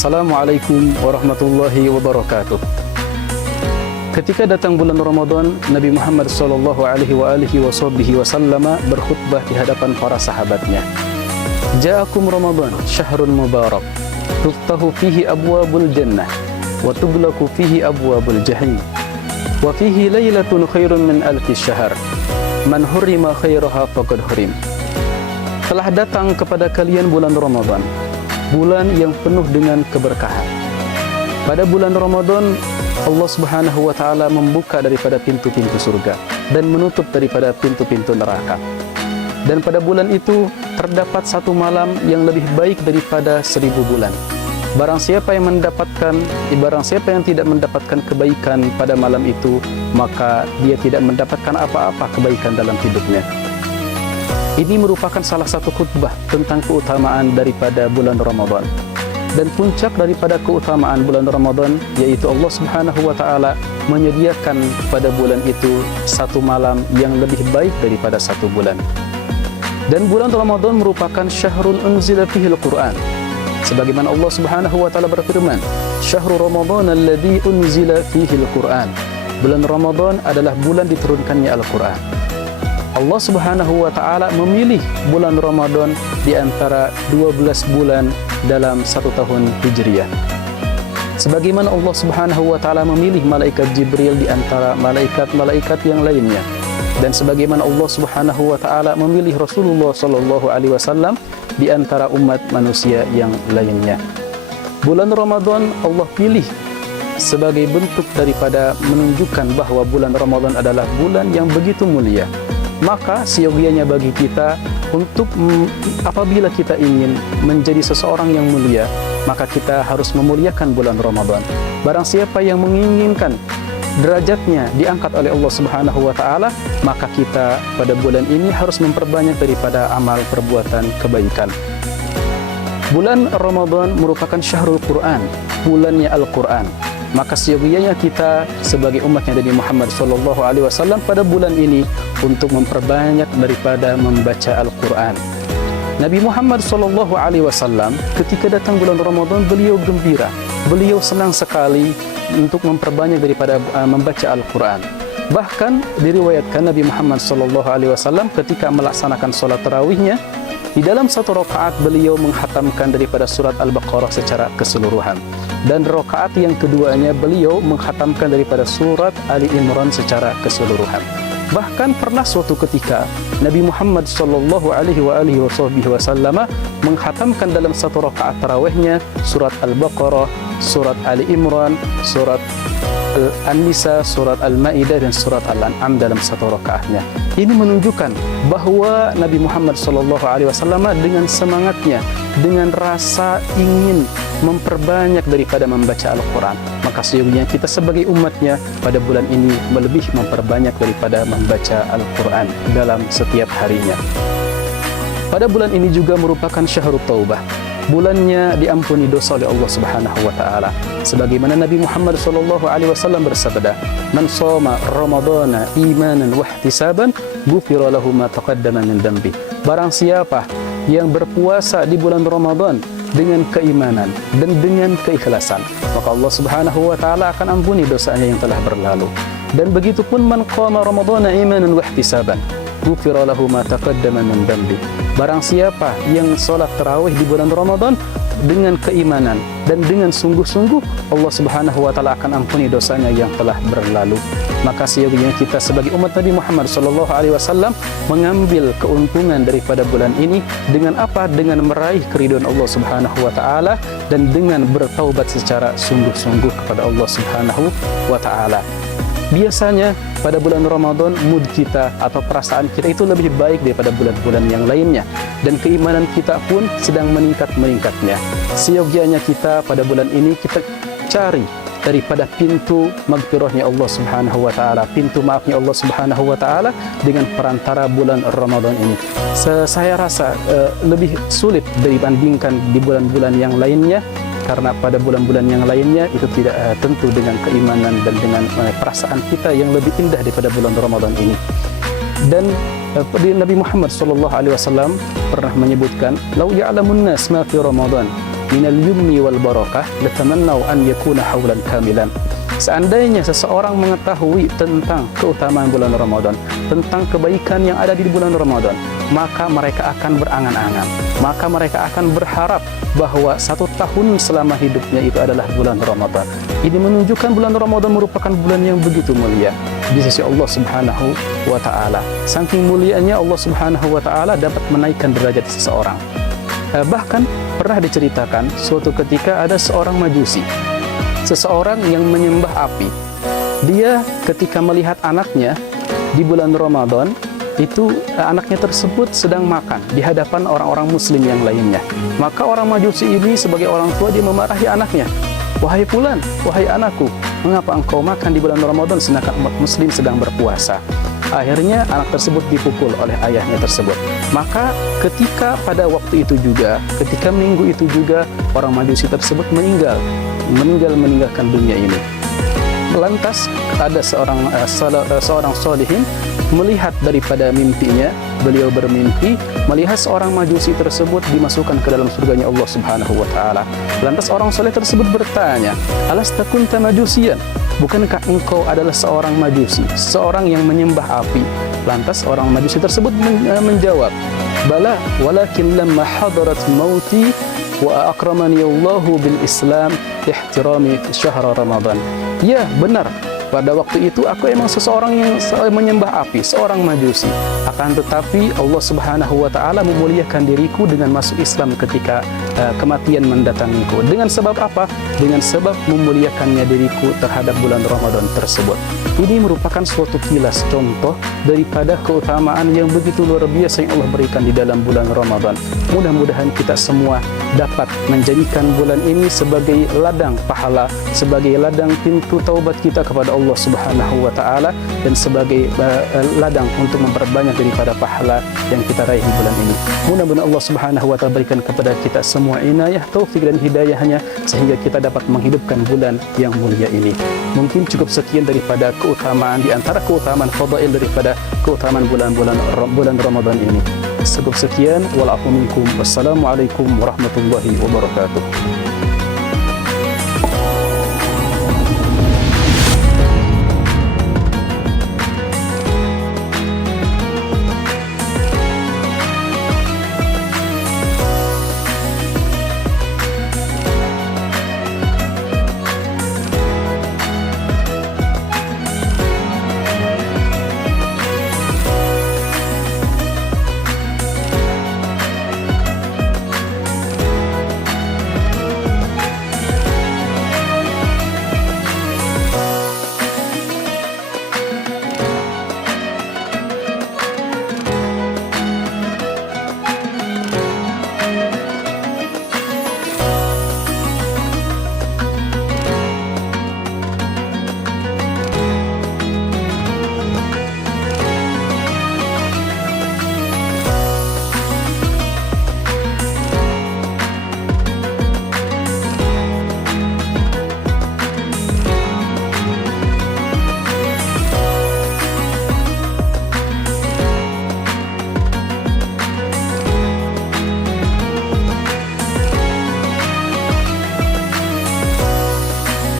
Assalamualaikum warahmatullahi wabarakatuh. Ketika datang bulan Ramadan, Nabi Muhammad sallallahu alaihi wasallam berkhutbah di hadapan para sahabatnya. Ja'akum Ramadan, syahrun mubarak, tuftahu fihi abwabul jannah, wa tughlaqu fihi abwabul jahim, wa fihi lailatun khairun min alfi syahr, man hurima khairaha faqad hurim. Telah datang kepada kalian bulan Ramadan, bulan yang penuh dengan keberkahan. Pada bulan Ramadan, Allah Subhanahu wa taala membuka daripada pintu-pintu surga dan menutup daripada pintu-pintu neraka. Dan pada bulan itu terdapat satu malam yang lebih baik daripada 1000 bulan. Barang siapa yang tidak mendapatkan kebaikan pada malam itu, maka dia tidak mendapatkan apa-apa kebaikan dalam hidupnya. Ini merupakan salah satu khutbah tentang keutamaan daripada bulan Ramadan. Dan puncak daripada keutamaan bulan Ramadan, yaitu Allah Subhanahu wa taala menyediakan pada bulan itu satu malam yang lebih baik daripada satu bulan. Dan bulan Ramadan merupakan syahrul unzila fihil Qur'an. Sebagaimana Allah Subhanahu wa taala berfirman, "Syahrul Ramadan alladzi unzila fihil Qur'an." Bulan Ramadan adalah bulan diturunkannya Al-Qur'an. Allah Subhanahu wa taala memilih bulan Ramadan di antara 12 bulan dalam 1 tahun Hijriah. Sebagaimana Allah Subhanahu wa taala memilih malaikat Jibril di antara malaikat-malaikat yang lainnya. Dan sebagaimana Allah Subhanahu wa taala memilih Rasulullah sallallahu alaihi wasallam di antara umat manusia yang lainnya. Bulan Ramadan Allah pilih sebagai bentuk daripada menunjukkan bahwa bulan Ramadan adalah bulan yang begitu mulia. Maka siogianya bagi kita untuk apabila kita ingin menjadi seseorang yang mulia, maka kita harus memuliakan bulan Ramadan. Barang siapa yang menginginkan derajatnya diangkat oleh Allah Subhanahu wa taala, maka kita pada bulan ini harus memperbanyak daripada amal perbuatan kebaikan. Bulan Ramadan merupakan syahrul Quran, bulannya Al-Quran. Maka siogianya kita sebagai umatnya Nabi Muhammad sallallahu alaihi wasallam pada bulan ini untuk memperbanyak daripada membaca Al-Quran. Nabi Muhammad sallallahu alaihi wasallam ketika datang bulan Ramadan, beliau gembira, beliau senang sekali untuk memperbanyak daripada membaca Al-Quran. Bahkan diriwayatkan Nabi Muhammad sallallahu alaihi wasallam ketika melaksanakan salat tarawihnya, di dalam satu rakaat beliau menghatamkan daripada surat Al-Baqarah secara keseluruhan. Dan rakaat yang keduanya beliau menghatamkan daripada surat Ali Imran secara keseluruhan. Bahkan pernah suatu ketika Nabi Muhammad sallallahu alaihi wasallam menghatamkan dalam satu rakaat tarawihnya surat Al-Baqarah, surat Ali Imran, surat An-Nisa, surat Al-Maidah dan surat Al-An'am dalam satu rakaatnya. Ini menunjukkan bahwa Nabi Muhammad sallallahu alaihi wasallam dengan semangatnya, dengan rasa ingin memperbanyak daripada membaca Al-Quran, maka sesungguhnya kita sebagai umatnya pada bulan ini lebih memperbanyak daripada membaca Al-Quran dalam setiap harinya. Pada bulan ini juga merupakan syahrul taubah, bulannya diampuni dosa oleh Allah Subhanahu wa taala. Sebagaimana Nabi Muhammad sallallahu alaihi wasallam bersabda, "Man shoma Ramadhana imanan wa ihtisaban, ghufira lahu ma taqaddama min dhanbi." Barang siapa yang berpuasa di bulan Ramadan dengan keimanan dan dengan keikhlasan, maka Allah Subhanahu wa taala akan ampuni dosanya yang telah berlalu. Dan begitupun man qama Ramadhana imanan wa ihtisaban, ghufira lahu ma taqaddama min dhanbi. Barang siapa yang salat tarawih di bulan Ramadan dengan keimanan dan dengan sungguh-sungguh, Allah Subhanahu wa taala akan ampuni dosanya yang telah berlalu. Maka seyogianya kita sebagai umat Nabi Muhammad sallallahu alaihi wasallam mengambil keuntungan daripada bulan ini dengan apa? Dengan meraih keridhaan Allah Subhanahu wa taala dan dengan bertaubat secara sungguh-sungguh kepada Allah Subhanahu wa taala. Biasanya pada bulan Ramadan mood kita atau perasaan kita itu lebih baik daripada bulan-bulan yang lainnya, dan keimanan kita pun sedang meningkat-meningkatnya. Seyogianya kita pada bulan ini kita cari daripada pintu magfirahnya Allah Subhanahu wa taala, pintu maafnya Allah Subhanahu wa taala dengan perantara bulan Ramadan ini. Saya rasa lebih sulit dibandingkan di bulan-bulan yang lainnya, karena pada bulan-bulan yang lainnya itu tidak tentu dengan keimanan dan dengan perasaan kita yang lebih indah daripada bulan Ramadan ini. Dan Nabi Muhammad sallallahu alaihi wasallam pernah menyebutkan, "Lau ya'lamun nas ma fi Ramadan minal yumni wal barakah latamannau an yakuna haulan kamilan. Seandainya seseorang mengetahui tentang keutamaan bulan Ramadan, tentang kebaikan yang ada di bulan Ramadan, maka mereka akan berangan-angan, maka mereka akan berharap bahwa 1 tahun selama hidupnya itu adalah bulan Ramadan. Ini menunjukkan bulan Ramadan merupakan bulan yang begitu mulia di sisi Allah Subhanahu wa Ta'ala. Saking mulianya Allah Subhanahu wa Ta'ala dapat menaikkan derajat seseorang. Bahkan pernah diceritakan suatu ketika ada seorang majusi, seseorang yang menyembah api. Dia ketika melihat anaknya di bulan Ramadan, itu anaknya tersebut sedang makan di hadapan orang-orang muslim yang lainnya. Maka orang majusi ini sebagai orang tua dia memarahi anaknya. Wahai fulan, wahai anakku, mengapa engkau makan di bulan Ramadan sedangkan umat muslim sedang berpuasa? Akhirnya anak tersebut dipukul oleh ayahnya tersebut. Maka ketika pada waktu itu juga, ketika minggu itu juga, orang majusi tersebut meninggalkan dunia ini. Lantas ada seorang solihin melihat daripada mimpinya, beliau bermimpi melihat seorang majusi tersebut dimasukkan ke dalam surganya Allah Subhanahu wa Ta'ala. Lantas orang soleh tersebut bertanya, alasta kunta majusian, bukankah engkau adalah seorang majusi, seorang yang menyembah api? Lantas orang majusi tersebut menjawab, bala walakin lamma hadarat mauti wa akramani Allahu bil Islam ihtirami syahr Ramadan. Ya, benar. Pada waktu itu aku emang seseorang yang menyembah api, seorang majusi. Akan tetapi Allah Subhanahu wa Ta'ala memuliakan diriku dengan masuk Islam ketika kematian mendatangiku. Dengan sebab apa? Dengan sebab memuliakannya diriku terhadap bulan Ramadan tersebut. Ini merupakan suatu kilas contoh daripada keutamaan yang begitu luar biasa yang Allah berikan di dalam bulan Ramadan. Mudah-mudahan kita semua dapat menjadikan bulan ini sebagai ladang pahala, sebagai ladang pintu taubat kita kepada Allah Subhanahu wa Ta'ala, dan sebagai ladang untuk memperbanyak daripada pahala yang kita raih di bulan ini. Mudah-mudahan Allah Subhanahu wa Ta'ala berikan kepada kita semua inayah, taufik dan hidayahnya sehingga kita dapat menghidupkan bulan yang mulia ini. Mungkin cukup sekian daripada keutamaan, di antara keutamaan fadail daripada keutamaan bulan Ramadan ini. Cukup sekian, walafu minkum. Wassalamualaikum warahmatullahi wabarakatuh.